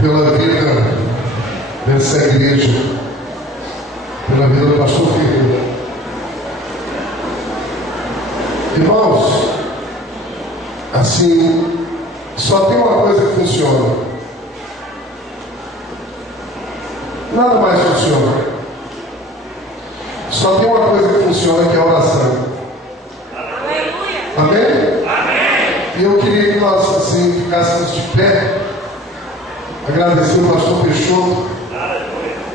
pela vida dessa igreja, pela vida do pastor Ferreira. Irmãos, assim, só tem uma coisa que funciona. Nada mais funciona. Só tem uma coisa que funciona, que é a oração. Amém? Amém? E eu queria que nós assim ficássemos de pé, agradecer o pastor Peixoto.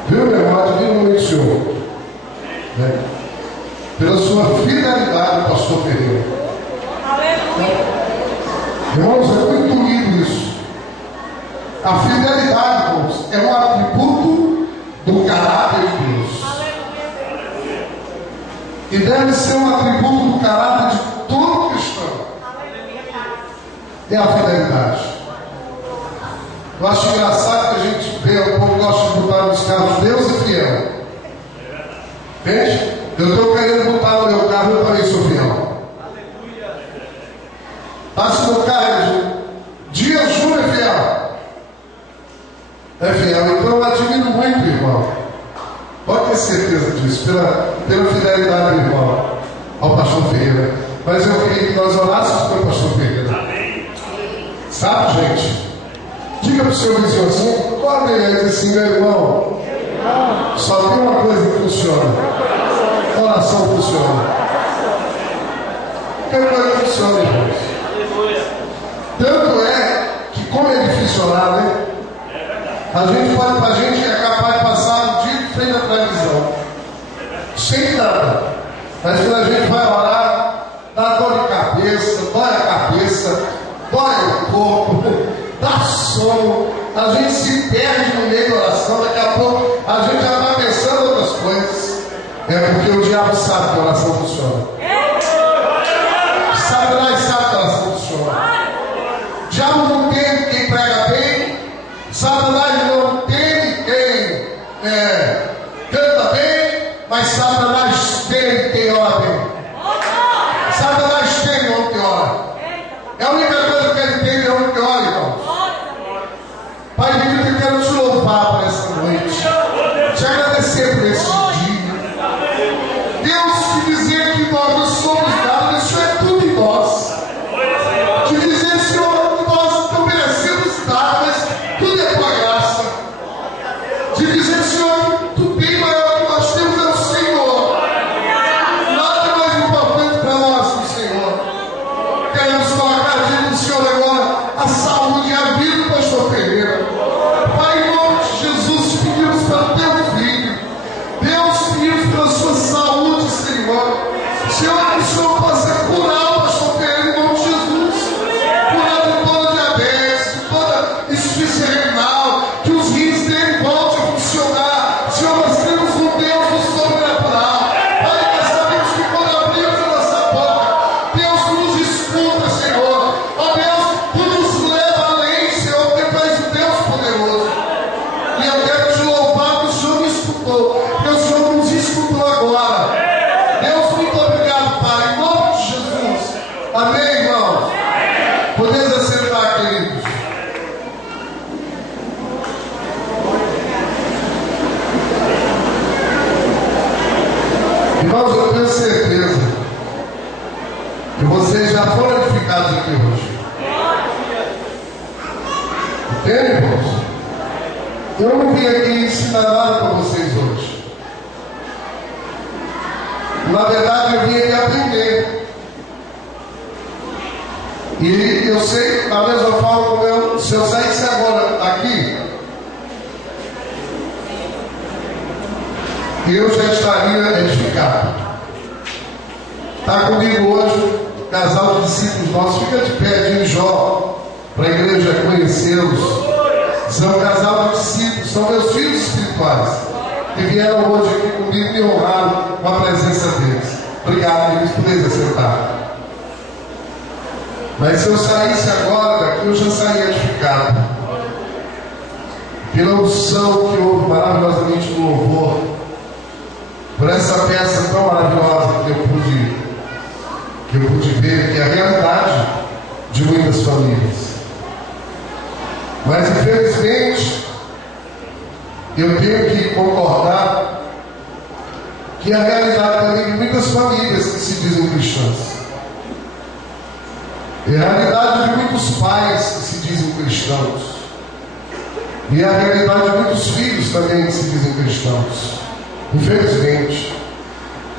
Viu, meu irmão? Admiro muito o senhor, né? Pela sua fidelidade, pastor Ferreira. Aleluia. Irmãos, é muito lindo isso. A fidelidade, irmãos, é um atributo do caráter de Deus. Aleluia. E deve ser um atributo do caráter de todo cristão. É a fidelidade. Eu acho engraçado que a gente vê, o povo gosta de botar nos carros Deus é fiel. Entende? Eu estou querendo botar no meu carro, eu também sou fiel. Passa no carro, Dias Júnior é fiel. É fiel. Então eu admiro muito, irmão. Pode ter certeza disso, pela fidelidade do irmão ao pastor Ferreira. Mas eu queria que nós orássemos pelo pastor Ferreira. Sabe, gente? Diga para o seu vizinho assim, olha ele e diz assim, meu irmão, só tem uma coisa que funciona. Oração funciona. Que coisa que funciona, irmãos? Tanto é que, como é difícil orar, né? A gente é capaz de passar o dia de frente à televisão, sem nada. Mas quando a gente vai orar, dá dor de cabeça, dói a cabeça, dói o corpo, dá sono, a gente se perde no meio da oração, daqui a pouco a gente já está pensando em outras coisas. É porque o diabo sabe que a oração funciona. Satanás sabe que a oração funciona. O diabo não tem quem prega bem, Satanás não tem quem canta bem, mas Satanás tem quem ora bem. Satanás tem homem que ora. É a única coisa que ele tem, é homem que ora, irmão. Pai, eu quero te louvar por essa noite, te agradecer por esse dia. Deus, te dizer que nós não somos nada, isso é tudo em nós. Te dizer, Senhor, que nós não merecemos nada, mas tudo é tua graça. Te dizer, Senhor, que tu bem maior que nós temos é o Senhor. Nada mais importante para nós que o Senhor. Queremos colocar diante do Senhor agora a saúde e a vida do pastor Ferreira. Pai, em nome de Jesus, te pedimos pelo teu filho. Deus, pedimos pela sua saúde, Senhor. Senhor, que o Senhor possa curar o pastor Ferreira em nome de Jesus. Curar de toda diabetes, de toda insuficiência renal, que os rins dele voltem a funcionar. Senhor, nós temos um Deus do sobrenatural. Pai, nós sabemos que quando abrimos a nossa boca, Deus nos escuta, Senhor. Ó Deus, tu nos leva além, Senhor, porque tu és um Deus poderoso. E eu quero te louvar que o Senhor me escutou, porque o Senhor nos escutou agora. Deus, muito obrigado, Pai, em nome de Jesus. Amém, irmãos? Podemos assentar, queridos. Irmãos, eu tenho certeza que vocês já foram edificados aqui hoje. Entende, irmãos? Eu não vim aqui ensinar nada para vocês hoje. Na verdade, eu vim aqui aprender. E eu sei, da mesma forma como se eu saísse agora daqui, eu já estaria edificado. Está comigo hoje um casal de discípulos nossos, fica de pé, de Jó, para a igreja conhecê-los. São um casal de discípulos, são meus filhos espirituais, que vieram hoje aqui comigo e me honraram com a presença deles. Obrigado, queridos, por eles sentar. Mas se eu saísse agora daqui, eu já saía edificado. Pela unção que houve maravilhosamente no louvor, por essa peça tão maravilhosa que eu pude ver, que é a realidade de muitas famílias. Mas infelizmente eu tenho que concordar que a realidade também de muitas famílias que se dizem cristãs, é a realidade de muitos pais que se dizem cristãos, e a realidade de muitos filhos também que se dizem cristãos, infelizmente.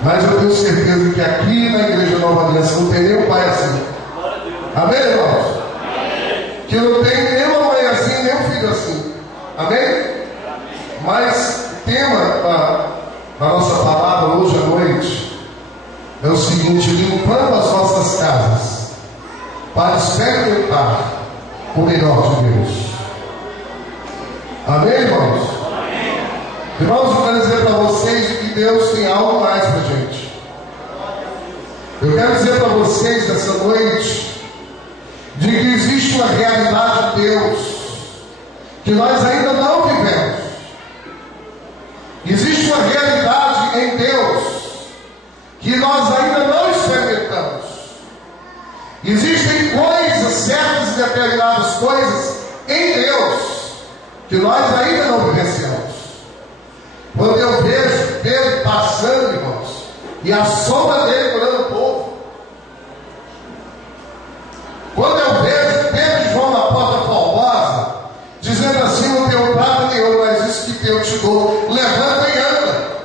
Mas eu tenho certeza que aqui na Igreja Nova Aliança não tem nenhum pai assim. Amém, irmãos? Que não tem nenhuma mãe assim, nenhum filho assim. Amém? Mas o tema da nossa palavra hoje à noite é o seguinte: limpando as nossas casas para experimentar o melhor de Deus. Amém, irmãos? Irmãos, eu quero dizer para vocês que Deus tem algo mais para a gente. Eu quero dizer para vocês nessa noite de que existe uma realidade de Deus que nós ainda não vivemos. Existe uma realidade em Deus que nós ainda não experimentamos. Existem coisas, certas e determinadas coisas em Deus que nós ainda não vivenciamos. Quando eu vejo Pedro passando, irmãos, e a sombra dele curando o povo. Quando eu vejo Pedro e João na porta formosa, dizendo assim: não tenho prata nem ouro, mas isso que eu te dou, levanta e anda.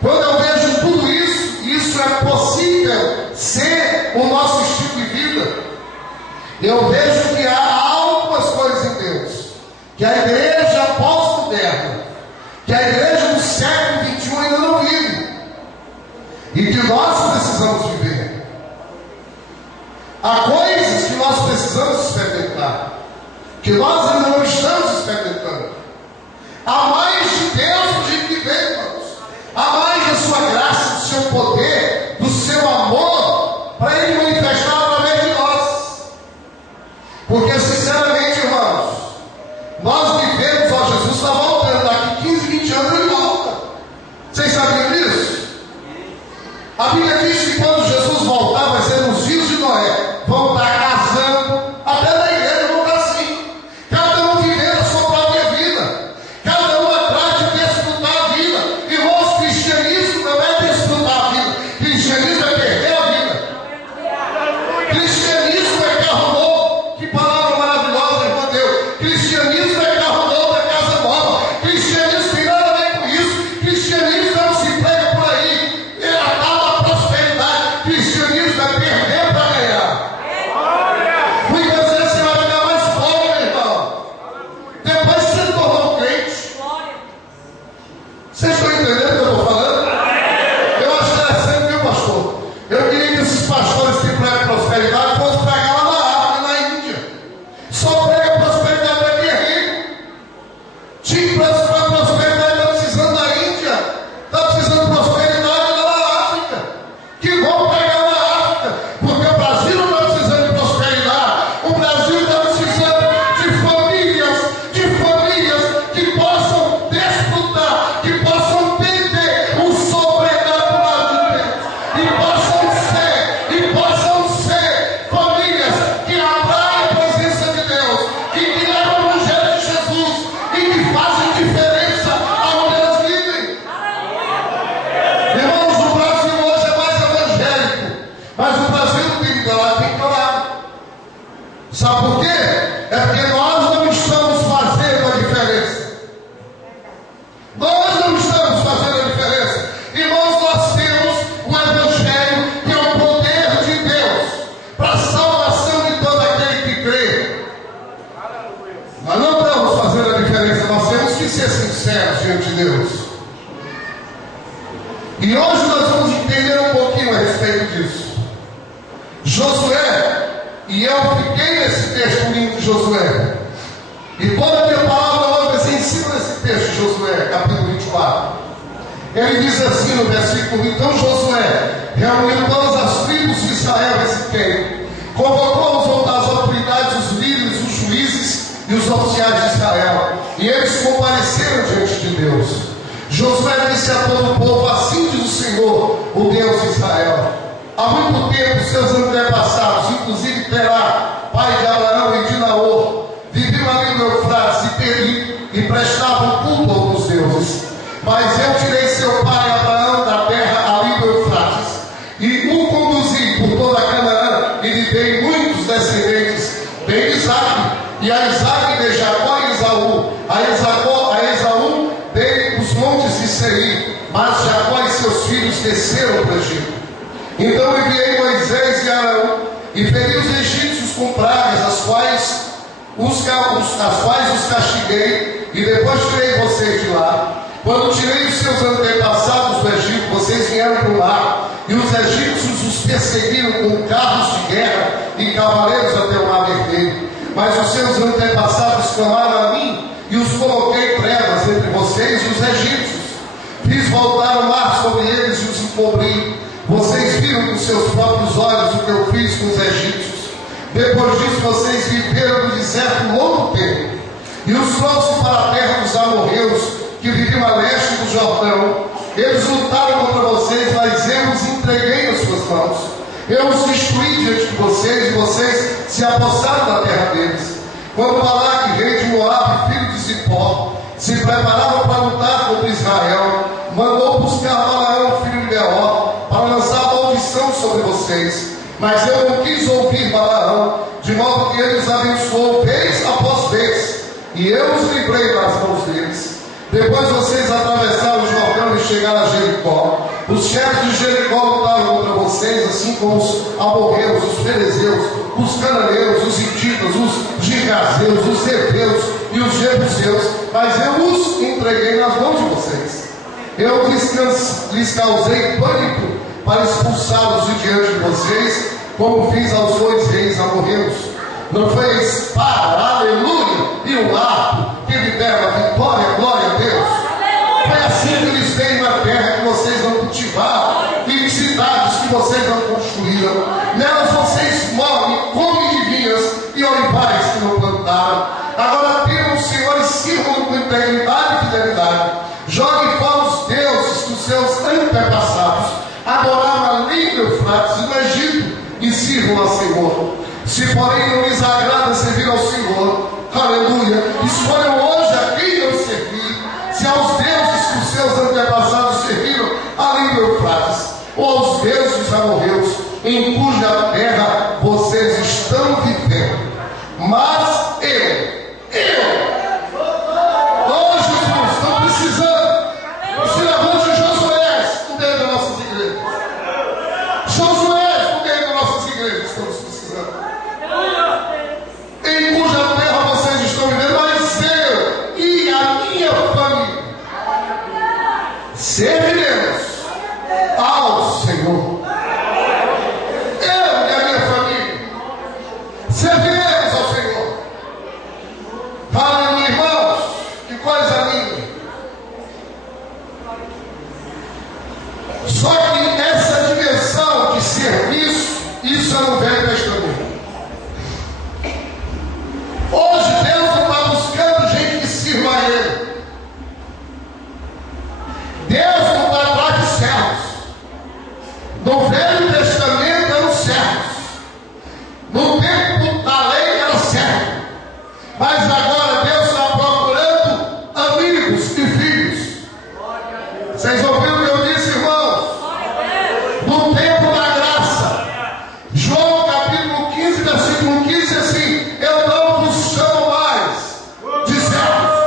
Quando eu vejo tudo isso, isso é possível ser o nosso estilo de vida. Eu vejo que há algumas coisas em Deus que a igreja pós-moderna, que a igreja do século XXI ainda não vive, e que nós precisamos viver. Há coisas que nós precisamos experimentar, que nós ainda não estamos experimentando. Há mais de Deus do que viver, irmãos. Há mais da sua graça, do seu poder, do seu amor, para Ele manifestar através de nós. Porque, sinceramente, irmãos, nós vivemos, ó, Jesus está voltando, daqui 15, 20 anos Ele volta. Vocês sabiam disso? A Bíblia diz que quando Jesus voltar, vai ser nos dias de Noé. Vão estar casando, até na igreja vão estar assim. Cada um vivendo a sua própria vida, cada um atrás de desfrutar a vida. Irmãos, cristianismo não é desfrutar a vida, cristianismo é perder a vida. Cristianismo é carro novo. Que palavra maravilhosa, irmão Deus. Cristianismo é carro novo, é casa nova. Cristianismo tem nada a ver com isso. Cristianismo não se prega por aí, é a tal da prosperidade. Cristianismo é perder para ganhar. Muitas vezes você vai ficar mais pobre, meu irmão, depois que você se tornou crente. Vocês estão entendendo o que eu estou falando? Eu acho interessante, viu, pastor? Eu queria que esses pastores que pregam prosperidade fossem pregar lá na África, na Índia. Só prega prosperidade para quem é rico. Tinha que pregar prosperidade, está precisando da Índia, está precisando de prosperidade lá na África. Que vão pregar na África, porque o Brasil não está precisando de prosperidade. O Brasil está precisando de famílias que possam desfrutar, que possam entender o sobrenatural de Deus, e possam ser famílias que atraem a presença de Deus, que levam o Evangelho de Jesus e que fazem diferença aonde elas vivem. Irmãos, o Brasil hoje é mais evangélico, mas o Brasil não tem que falar, tem que falar. Sabe por quê? É porque nós não estamos fazendo a diferença. Nós não estamos fazendo a diferença. Irmãos, nós temos o Evangelho, que é o poder de Deus para a salvação de todo aquele que crê. Nós não estamos fazendo a diferença. Nós temos que ser sinceros diante de Deus. E hoje nós vamos entender um pouquinho a respeito disso. Josué, e eu fiquei nesse texto lindo de Josué, e toda a minha palavra hoje vai ser em cima desse texto de Josué, capítulo 24. Ele diz assim no versículo: então Josué reuniu todas as tribos de Israel nesse tempo, convocou as autoridades, os líderes, os juízes e os oficiais de Israel, e eles compareceram diante de Deus. Josué disse a todo o povo: assim diz o Senhor, o Deus de Israel: há muito tempo seus antepassados, inclusive Terá, pai de Abraão e de Naor, viviam ali no Eufrates e prestavam culto ao Mas eu tirei seu pai Abraão da terra ali do Eufrates e o conduzi por toda Canaã e lhe dei muitos descendentes. Dei Isaque, e a Isaque dei Jacó e Esaú. A Esaú dei os montes de Seir, mas Jacó e seus filhos desceram para o Egito. Então enviei Moisés e Arão e feri os egípcios com pragas, as quais os castiguei, e depois tirei vocês de lá. Quando tirei os seus antepassados do Egito, vocês vieram para o mar, e os egípcios os perseguiram com carros de guerra e cavaleiros até o mar Vermelho. Mas os seus antepassados clamaram a mim, e os coloquei trevas entre vocês e os egípcios. Fiz voltar o mar sobre eles e os encobri. Vocês viram com seus próprios olhos o que eu fiz com os egípcios. Depois disso, vocês viveram no deserto um longo tempo, e os trouxe para a terra dos amorreus, que viviam a leste do Jordão. Eles lutaram contra vocês, mas eu os entreguei nas suas mãos. Eu os destruí diante de vocês, e vocês se apossaram da terra deles. Quando Balaque, rei de Moabe, filho de Zippor, se preparava para lutar contra Israel, mandou buscar Balaão, filho de Beor, para lançar maldição sobre vocês. Mas eu não quis ouvir Balaão, de modo que ele os abençoou vez após vez, e eu os livrei das mãos deles. Depois vocês atravessaram o Jordão e chegaram a Jericó. Os chefes de Jericó lutaram contra vocês, assim como os amorreus, os ferezeus, os cananeus, os hititas, os gigazeus, os heveus e os jebuseus, mas eu os entreguei nas mãos de vocês. Eu lhes causei pânico para expulsá-los de diante de vocês, como fiz aos 2 reis amorreus. Não foi a espada, aleluia, e o arco que lhe deram a vitória, glória a Deus. Foi assim que eles veio na terra que vocês não cultivaram, e cidades que vocês não construíram. Nelas vocês moram e comem de vinhas e olivais que não plantaram. Agora temam o Senhor e sirvam com integridade e fidelidade. Joguem fora os deuses dos seus antepassados. Adoraram além do Eufrates e do Egito, e sirvam ao Senhor. Se porém não lhes agrada servir ao Senhor, aleluia, escolham hoje a quem eu servir, se aos deuses que os seus antepassados serviram além do Eufrates, ou aos deuses amorreus, em cuja terra vocês estão vivendo. Mas hoje, irmãos, estão precisando. Se levante Josué no meio das nossas igrejas. Josué no meio das nossas igrejas, estamos precisando. Em cuja terra vocês estão vivendo, mas eu e a minha família serviremos ao Senhor. Eu e a minha família serviremos ao Senhor. Aleluia, irmãos, que coisa linda. Só que essa dimensão de serviço, isso é no Velho Testamento. Hoje Deus não está buscando gente que sirva a Ele. Deus não está atrás de servos. No Velho Testamento eram servos. No tempo da lei era servo. Mas agora Deus está procurando amigos e filhos. Vocês ouviram o que eu disse, irmãos? No tempo da graça. João capítulo 15, versículo 15, assim: eu não vos chamo mais de servos,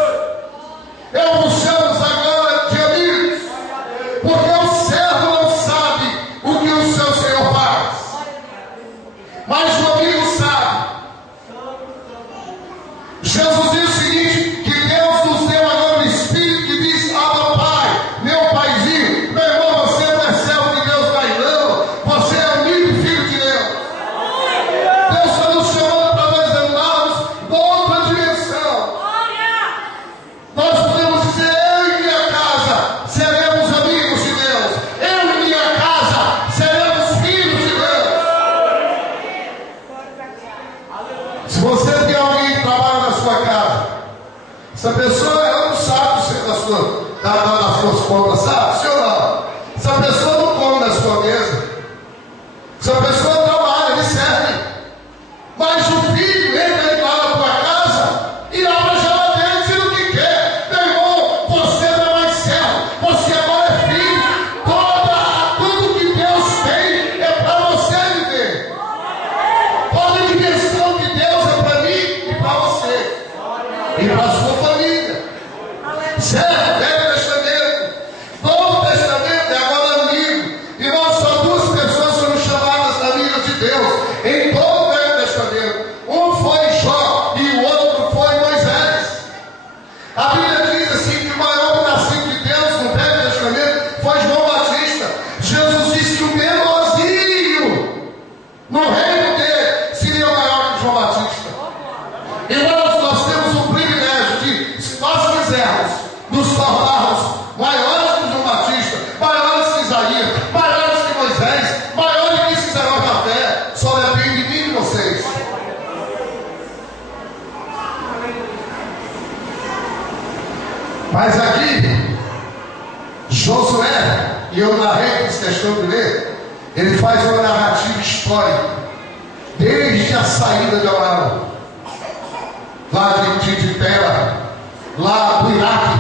eu vos chamo agora de amigos, porque o servo não sabe o que o seu Senhor faz, mas o amigo sabe. Jesus disse o seguinte, que Deus nos deu agora o Espírito que diz: Abba Pai, meu Paizinho. Meu irmão, você não é servo de Deus mais não, você é amigo e filho de Deus. Deus está nos chamando para nós andarmos noutra dimensão. Nós podemos dizer: eu e minha casa seremos amigos de Deus, eu e minha casa seremos filhos de Deus. Se você tem alguém que trabalha na sua casa, essa pessoa ela não sabe das suas contas, sabe? Senhor, não. Essa pessoa não come na sua mesa. Essa pessoa trabalha, ele serve. Mas o filho entra lá na tua casa e abre a geladeira e tira o que quer. Meu irmão, você não é mais servo, para a sua família. Certo? Velho Testamento. Novo Testamento é agora amigo. E nós só duas pessoas foram chamadas amigas de Deus em todo o Velho Testamento. Um foi Jó e o outro foi Moisés. A Bíblia diz assim que o maior nascido de Deus no Velho Testamento foi João Batista. Jesus disse que o menorzinho no reino dele seria maior que João Batista. Irmãos, nós temos o privilégio de, se nós quisermos, nos tornarmos maiores que João Batista, maiores que Isaías, maiores que Moisés, maiores que esses heróis da fé. Só depende de mim e de vocês. Mas aqui, Josué, e eu narrei, fiz questão de ler, ele faz uma narrativa histórica, desde a saída de Abraão, lá de Tera, lá do Iraque,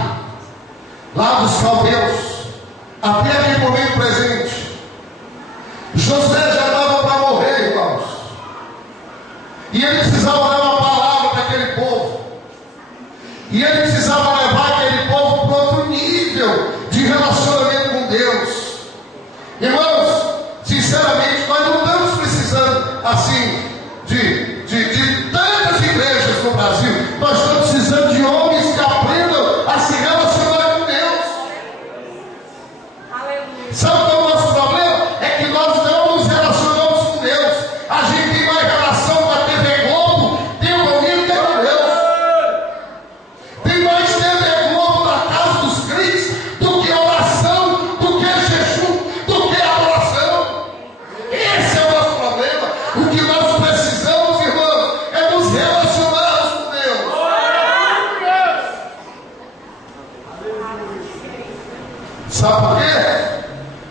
lá dos caldeus, até aquele momento presente. Josué já estava para morrer, irmãos, e ele precisava dar uma palavra para aquele povo, e ele precisava levar aquele povo para outro nível de relacionamento com Deus. Irmãos, sinceramente, nós não estamos precisando assim de tantas igrejas no Brasil. Nós estamos precisando de homens que aprendam a se relacionar com Deus. Aleluia. Sabe qual é o nosso problema? É que nós não nos relacionamos com Deus. A gente tem mais relação com a TV Globo, tem o comigo que é com Deus. Tem mais TV Globo na casa dos crentes do que oração, do que jejum, do que adoração. Esse é o nosso problema. O que nós precisamos, irmãos, é nos relacionarmos com Deus. Sabe por quê?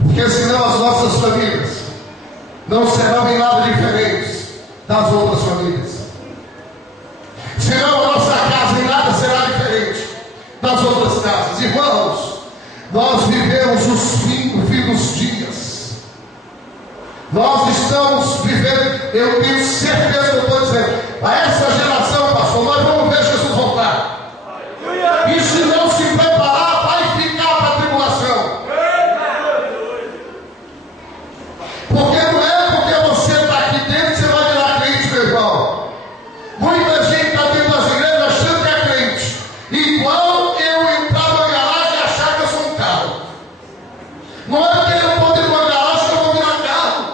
Porque senão as nossas famílias não serão em nada diferentes das outras famílias. Senão a nossa casa em nada será diferente das outras casas. Irmãos, nós vivemos o fim dos dias. Nós estamos vivendo, eu tenho certeza que eu estou dizendo, a essa geração, pastor, nós vamos ver Jesus voltar. E se não se preparar, vai ficar para a tribulação. Porque não é porque você está aqui dentro que você vai virar crente, meu irmão. Muita gente está dentro das igrejas achando que é crente. Igual eu entrar na garagem e achar que eu sou um carro. Não é porque eu vou dentro de uma garagem que eu vou virar carro.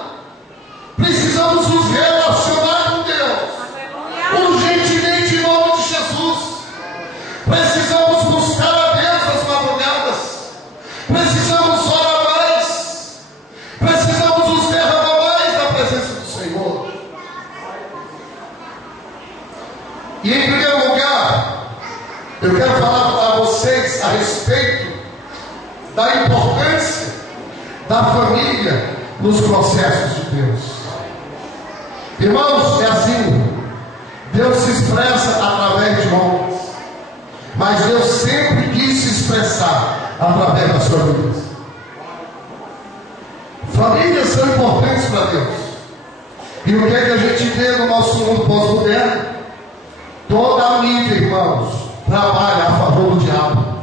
Precisamos nos relacionar com Deus. Urgentemente em nome de Jesus. Precisamos buscar a Deus nas madrugadas. Precisamos orar mais. Precisamos nos derramar mais na presença do Senhor. E em primeiro lugar, eu quero falar para vocês a respeito da importância da família nos processos de Deus. Irmãos, é assim. Deus se expressa através de homens, mas Deus sempre quis se expressar através das famílias. Famílias são importantes para Deus. E o que é que a gente vê no nosso mundo pós-moderno? Toda a mídia, irmãos, trabalha a favor do diabo.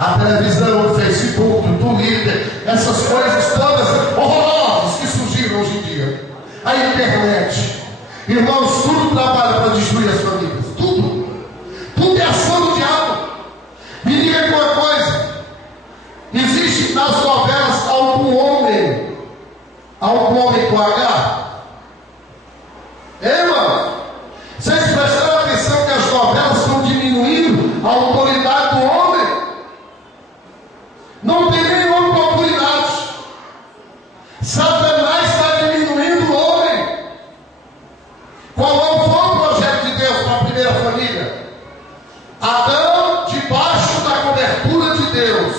A televisão, o Facebook, o Twitter, essas coisas todas horrorosas que surgiram hoje em dia. A internet. Irmãos, tudo trabalha para destruir as famílias. Tudo. Tudo é ação do diabo. Me diga aqui uma coisa. Existe nas novelas algum homem com H? Irmão, vocês prestaram atenção que as novelas estão diminuindo a autoridade do homem? Não tem nenhuma autoridade. Satanás está diminuindo o homem. Qual foi o projeto de Deus para a primeira família? Adão debaixo da cobertura de Deus.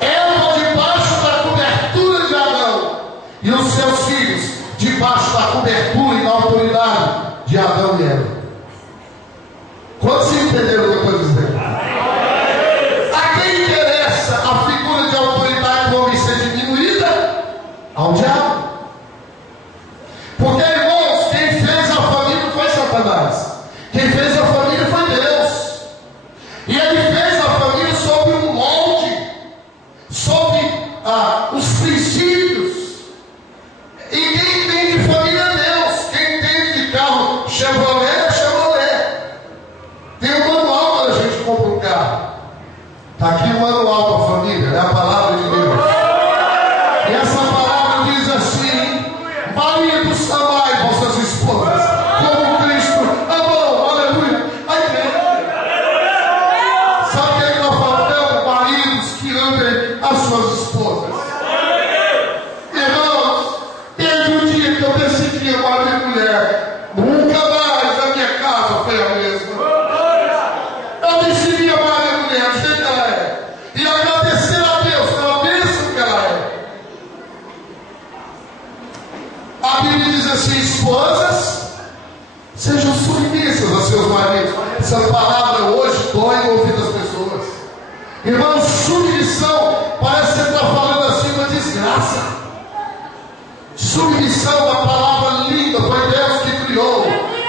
Eva debaixo da cobertura de Adão. E os seus filhos debaixo da cobertura e da autoridade de Adão e Eva. Quantos entenderam o que eu estou dizendo? A quem interessa a figura de autoridade do homem ser diminuída? Ao diabo. Porque, irmãos, quem fez a família não foi Satanás. Quem fez Está aqui o manual para a família, é a palavra de Deus. E essa palavra diz assim: maridos, amai vossas esposas, como Cristo amou. Aleluia. A igreja. Sabe o que ele está falando? Maridos que amem as suas esposas. Irmãos, desde o dia que eu decidi amar minha mulher, nunca mais a minha casa foi a mesma. Eu decidi amar minha mulher, do jeito que ela é, e agradecer a Deus pela bênção que ela é. A Bíblia diz assim: esposas, sejam submissas a seus maridos. Essa palavra hoje dói no ouvido das pessoas. Irmãos, submissão parece que você está falando assim uma desgraça. Submissão, uma palavra linda, foi Deus que criou.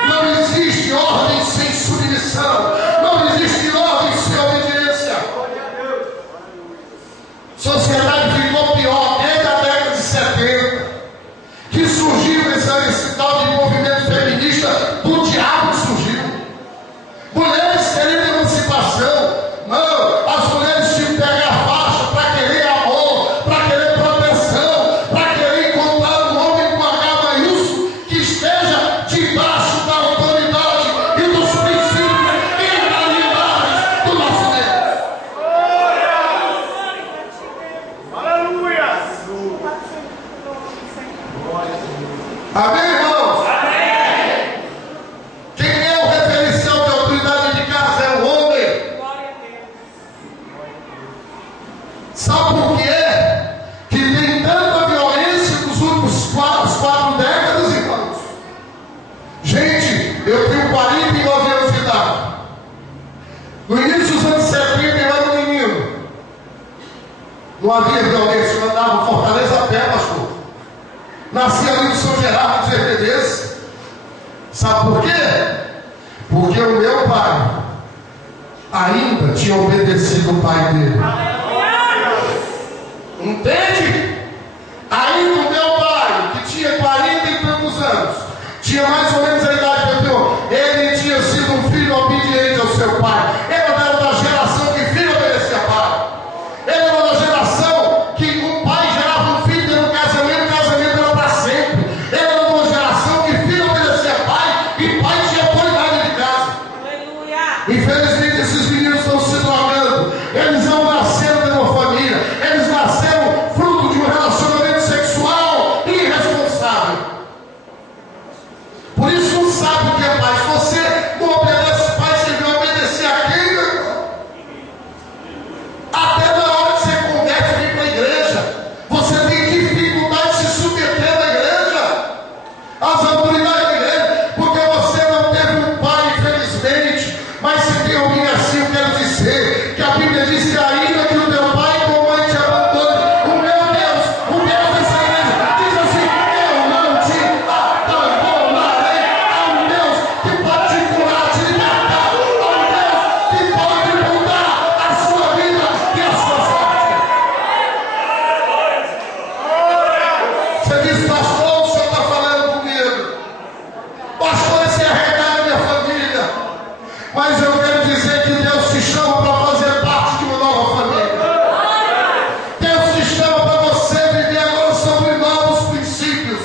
Não existe ordem sem submissão. Não existe ordem sem obediência. Sociedade ficou pior desde a década de 70, que surgiu esse tal de movimento feminista. Do diabo que surgiu. Mulheres querendo emancipação. Não, as mulheres tinham que pegar a faixa para querer amor, para querer proteção, para querer encontrar um homem com H maiúsculo que esteja debaixo da autoridade e dos princípios inalienáveis do nosso Deus. Aleluia! Amém, irmãos? Quem é o referencial de autoridade de casa? É o homem. Glória a Deus. Sabe por quê? Que tem tanta violência nos últimos quatro décadas, irmãos? Gente, eu tenho 49 anos de idade. No início dos anos 70 eu era um menino. Não havia violência, eu andava em Fortaleza a pé, pastor. Nasci ali no São Gerardo dos Verdedenses. Sabe por quê? Porque o meu pai ainda tinha obedecido o pai dele. Entende? Ainda o meu pai, que tinha 40 e tantos anos, tinha mais ou menos a idade que eu tenho, ele tinha sido um filho obediente ao seu pai. Ele era da geração que filho obedecia pai. Ele era da geração que o pai gerava um filho dentro do casamento, o casamento era para sempre. Ele era de uma geração que filho obedecia pai e pai tinha autoridade de casa. Aleluia. Infelizmente esses meninos estão se drogando. Eles não nasceram de uma família. Eles nasceram fruto de um relacionamento sexual irresponsável. Por isso não sabe o que é pai. Se você não obedece pai, você vai obedecer a quem, meu irmão? Até na hora que você converte e vem para a igreja, você tem dificuldade de se submeter na igreja, às autoridades da igreja, porque você não teve um pai, infelizmente. Mas se tem alguém assim, eu quero dizer que a Bíblia diz que ainda que o teu pai e tua mãe te abandone, o Deus dessa igreja, diz assim: eu não te abandonarei. Há um Deus que pode te curar, te libertar. Há um Deus que pode mudar a sua vida e a sua sorte. Você diz: pastor, o senhor está falando comigo. Pastor, esse é a realidade da minha família. Mas eu quero dizer que Deus te chama para fazer parte de uma nova família. Deus te chama para você viver agora sobre novos princípios.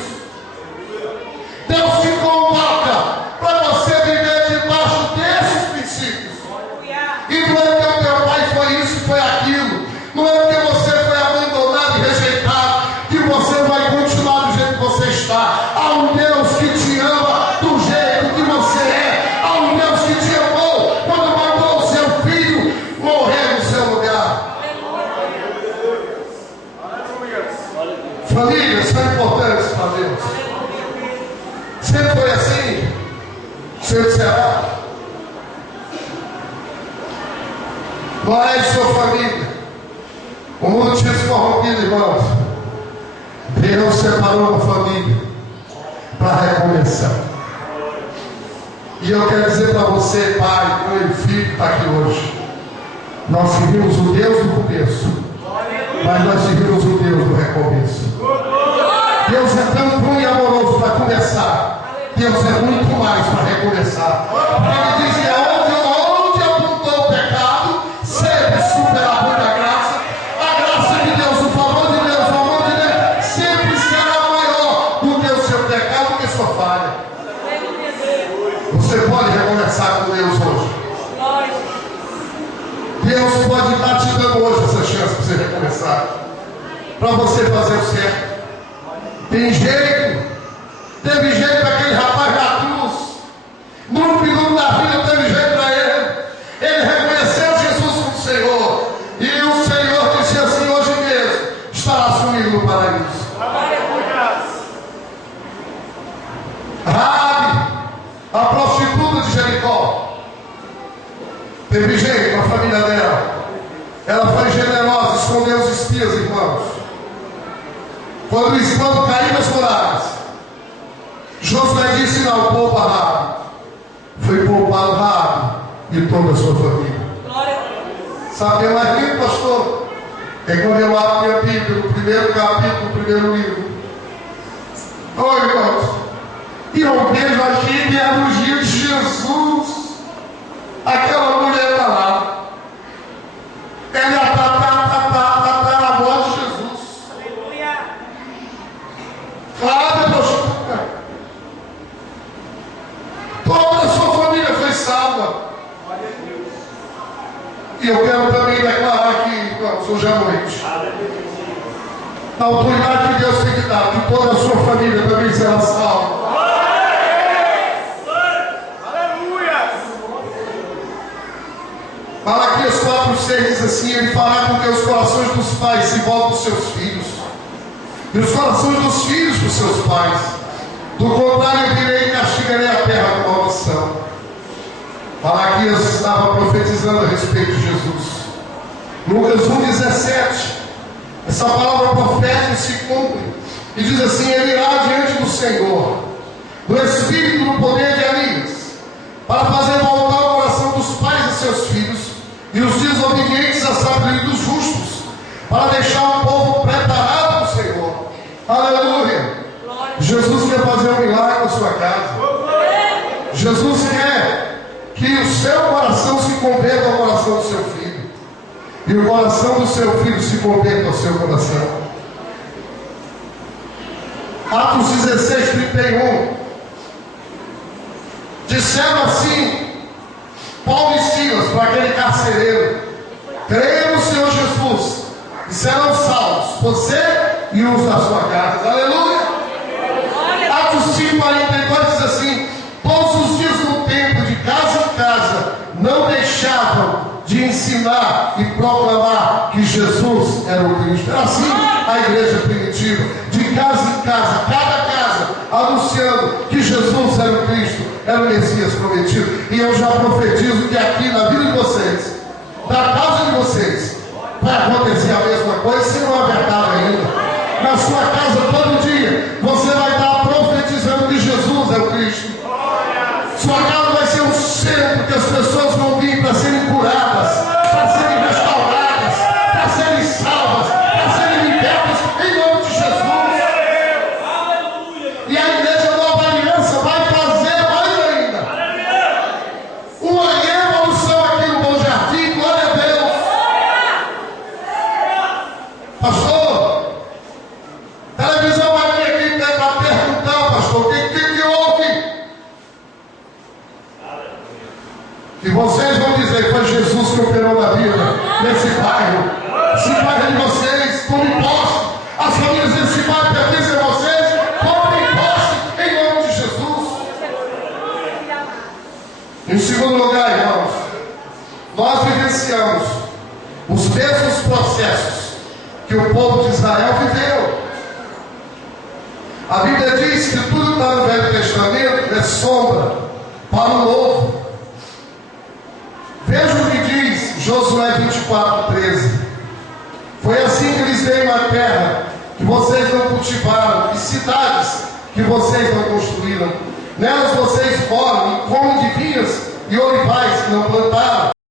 Deus te convoca para você viver debaixo desses princípios. Aleluia. E não é que o teu pai foi isso, foi aquilo. Não é que você foi abandonado e rejeitado, que você vai continuar do jeito que você está. Há um Deus que te ama do jeito que você é. Há um Deus que te amou quando mandou o seu filho morrer no seu lugar. Famílias são importantes para Deus. Sempre foi assim? Sempre será? Não é de sua família. O mundo tinha se corrompido, irmãos. Deus separou uma família para recomeçar. E eu quero dizer para você, pai, mãe, filho que está aqui hoje, nós servimos o Deus do começo, mas nós servimos o Deus do recomeço. Deus é tão bom e amoroso para começar. Deus é muito mais para recomeçar. Ele diz que onde apontou o pecado, sempre superará. Deus pode estar te dando hoje essa chance para você recomeçar, para você fazer o certo. Tem jeito, teve jeito aquele rapaz da cruz, num minuto da vida teve jeito para ele. Ele reconheceu Jesus como Senhor, e o Senhor disse assim: hoje mesmo estarás comigo no paraíso. Raabe, a prostituta de Jericó, teve jeito, a família dela. Ela foi generosa, escondeu os espias, irmãos. Quando o espanto caiu nas muralhas, Josué disse: não, poupa Raabe. Foi poupado Raabe e toda a sua família. Sabe o que é mais lindo, pastor? É quando eu abro minha Bíblia, no primeiro capítulo, no primeiro livro. Oi, irmãos. E eu vejo aqui que era o dia de Jesus. Aquela mulher está lá. Ela está na voz de Jesus. Aleluia. Fala, prostituta. Toda a sua família foi salva. E eu quero também declarar aqui, irmãos, hoje à noite, a autoridade que Deus tem que dar, que toda a sua família também será salva. Malaquias 4:6 diz assim: ele fará com que os corações dos pais se voltem dos seus filhos, e os corações dos filhos dos seus pais. Do contrário, eu virei e castigarei a terra com maldição. Malaquias estava profetizando a respeito de Jesus. Lucas 1:17, essa palavra profética se cumpre e diz assim: ele irá diante do Senhor, do Espírito no poder de Elias, para fazer voltar o coração dos pais a seus filhos, e os desobedientes a sabedoria dos justos, para deixar o povo preparado para o Senhor. Aleluia! Jesus quer fazer um milagre na sua casa. Jesus quer que o seu coração se converta ao coração do seu filho, e o coração do seu filho se converta ao seu coração. Atos 16:31. Disseram assim Paulo e Silas para aquele carcereiro: creia no Senhor Jesus e serão salvos, você e os da sua casa. Aleluia! Atos 5:42 diz assim: todos os dias no templo, de casa em casa, não deixavam de ensinar e proclamar que Jesus era o Cristo. Era assim a igreja primitiva, de casa em casa, cada casa, anunciando que Jesus era o Cristo, era o Messias prometido. E eu já profetizo que aqui na vida de vocês, na casa de vocês, vai acontecer a mesma coisa, se não é verdade ainda. Na sua casa, todo dia, você vai estar profetizando que Jesus é o Cristo. Sua casa vai ser um centro que as pessoas vão vir para serem curadas, para serem restauradas, para serem salvas, para serem libertas em nome de Jesus. E a igreja Nova Aliança vai fazer mais ainda uma revolução aqui no Bom Jardim. Glória a Deus. Pastor, televisão vai vir aqui para perguntar, pastor, o que houve? E vocês vão dizer: foi Jesus que operou na vida nesse bairro. Esse bairro é de vocês, como imposto. As famílias desse bairro pertencem a vocês, como imposto, em nome de Jesus. Em segundo lugar, irmãos, nós vivenciamos os mesmos processos que o povo de Israel viveu. A Bíblia diz que tudo que está no Velho Testamento é sombra para o Novo. Veja o que diz Josué 24:13. Foi assim que eles veio à terra que vocês não cultivaram, e cidades que vocês não construíram. Nelas vocês moram e comem de vinhas e olivais que não plantaram,